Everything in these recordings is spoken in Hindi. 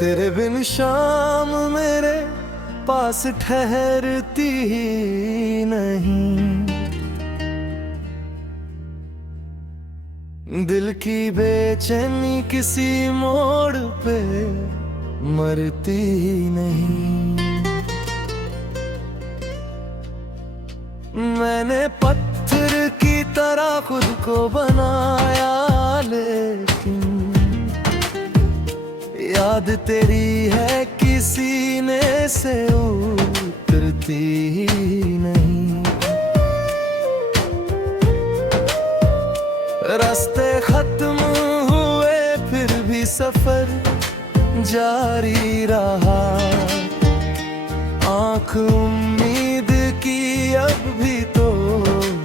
तेरे बिन शाम मेरे पास ठहरती ही नहीं। दिल की बेचैनी किसी मोड़ पे मरती ही नहीं। मैंने पत्थर की तरह खुद को बनाया, लेकिन याद तेरी है कि सीने से उतरती ही नहीं। रास्ते खत्म हुए फिर भी सफर जारी रहा। आँख उम्मीद की अब भी तो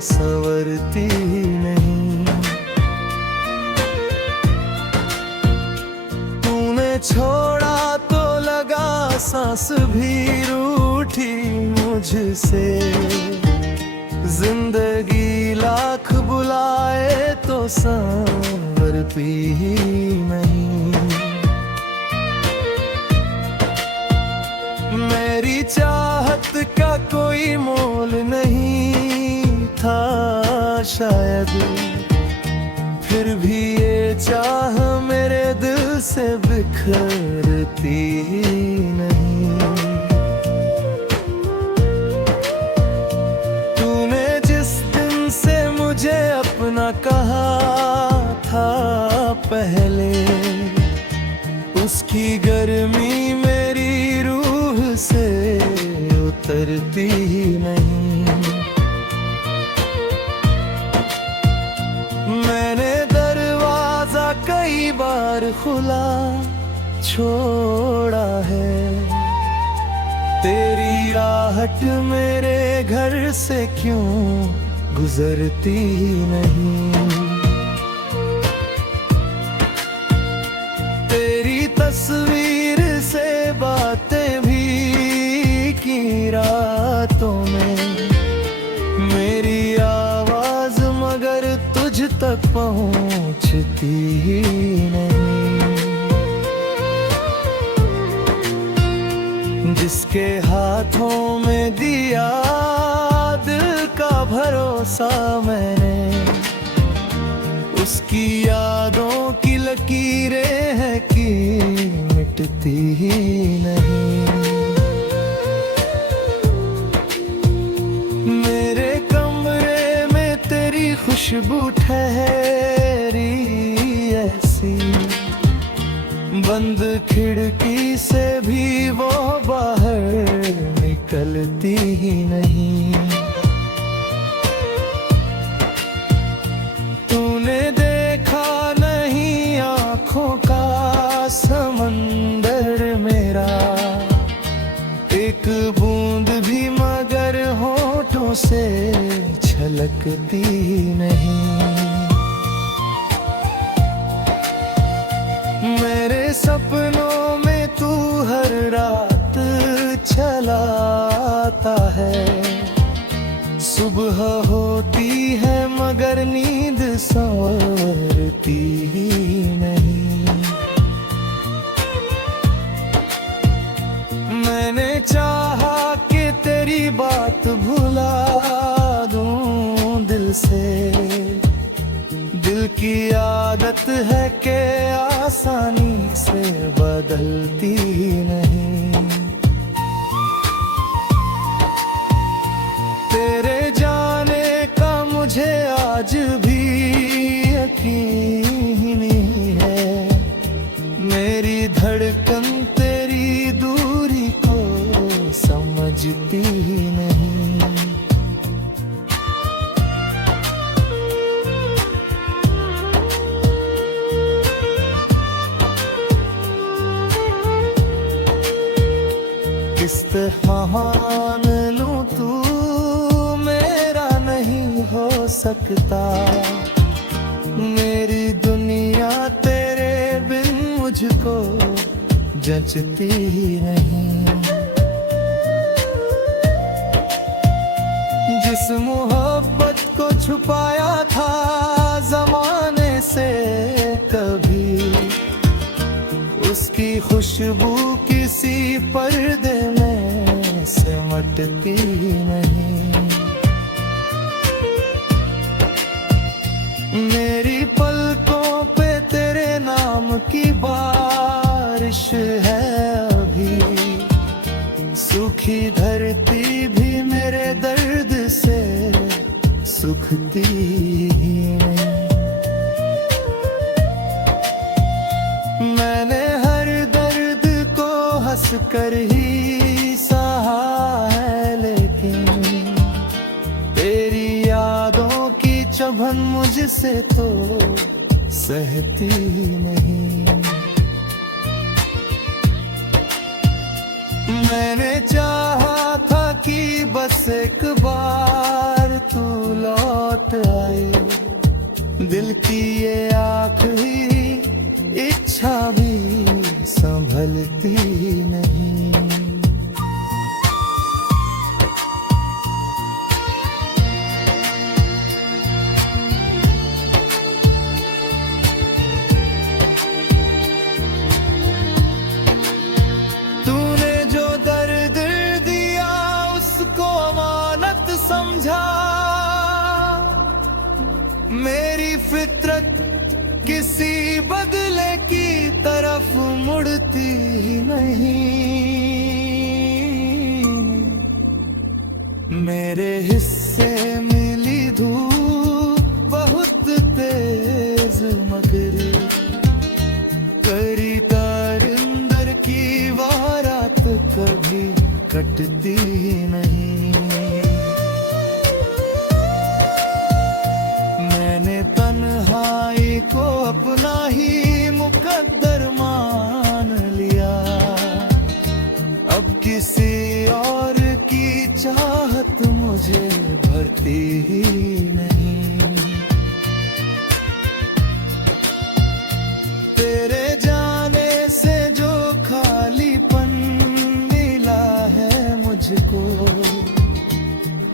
संवरती ही नहीं। तूने छोड़ा तो लगा सांस भी रूठी मुझसे। जिंदगी लाख बुलाए तो संवरती ही नहीं। मेरी चाहत का कोई मोल नहीं था शायद, फिर भी ये चाह मेरे दिल से बिखरती ही नहीं। तूने जिस दिन से मुझे अपना कहा था पहले, उसकी गर्मी मेरी रूह से उतरती ही नहीं। मैंने दरवाजा कई बार खुला छोड़ा है, तेरी आहट मेरे घर से क्यों गुजरती ही नहीं। तेरी तस्वीर से बातें भी की रातों में, मेरी आवाज मगर तुझ तक पहुंचती ही नहीं। जिसके हाथों में दिया दिल का भरोसा मैंने, उसकी यादों की लकीरें हैं कि मिटती ही नहीं। मेरे कमरे में तेरी खुशबू ठहरी ऐसी, बंद खिड़की से भी वो बाहर निकलती ही नहीं। तूने देखा नहीं आँखों का समंदर मेरा, एक बूंद भी मगर होठों से छलकती नहीं। मेरे सपनों में तू हर रात चला आता है, सुबह होती है मगर नींद संवरती ही नहीं। मैंने चाहा कि तेरी बात भुला दूं दिल से, दिल की आदत है कि आसानी से बदलती नहीं। तेरे जाने का मुझे आज भी यकीन नहीं है, मेरी धड़कन तेरी दूरी को समझती ही नहीं। किस तरह मान लूं तू मेरा नहीं हो सकता, मेरी दुनिया तेरे बिन मुझको जचती ही नहीं। जिस मोहब्बत को छुपाया था जमाने से कभी, उसकी खुशबू किसी पर्दे में सिमटती नहीं। मेरी पलकों पे तेरे नाम की बारिश है अभी, सूखी धरती भी मेरे दर्द से सुखती नहीं। मैंने हर दर्द को हंस कर ही सहा है, लेकिन तेरी यादों की चुभन मुझसे तो सहती नहीं। मैंने चाहा था कि बस एक बार तू लौट आए, दिल की ये आखिरी इच्छा भी संभलती नहीं। तूने जो दर्द दिया उसको अमानत समझा, मेरी फितरत किसी बदले की तरफ मुड़ती ही नहीं। मेरे हिस्से मिली धूप बहुत तेज, मगर करी तारिंदर की वारात कभी कटती नहीं। मैंने तन्हाई को अपना ही मुकद्दर मान लिया, अब किसी और की चाहत मुझे भरती ही नहीं। तेरे जाने से जो खालीपन मिला है मुझको,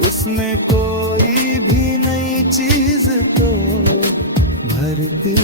उसमें कोई भी नई चीज तो भरती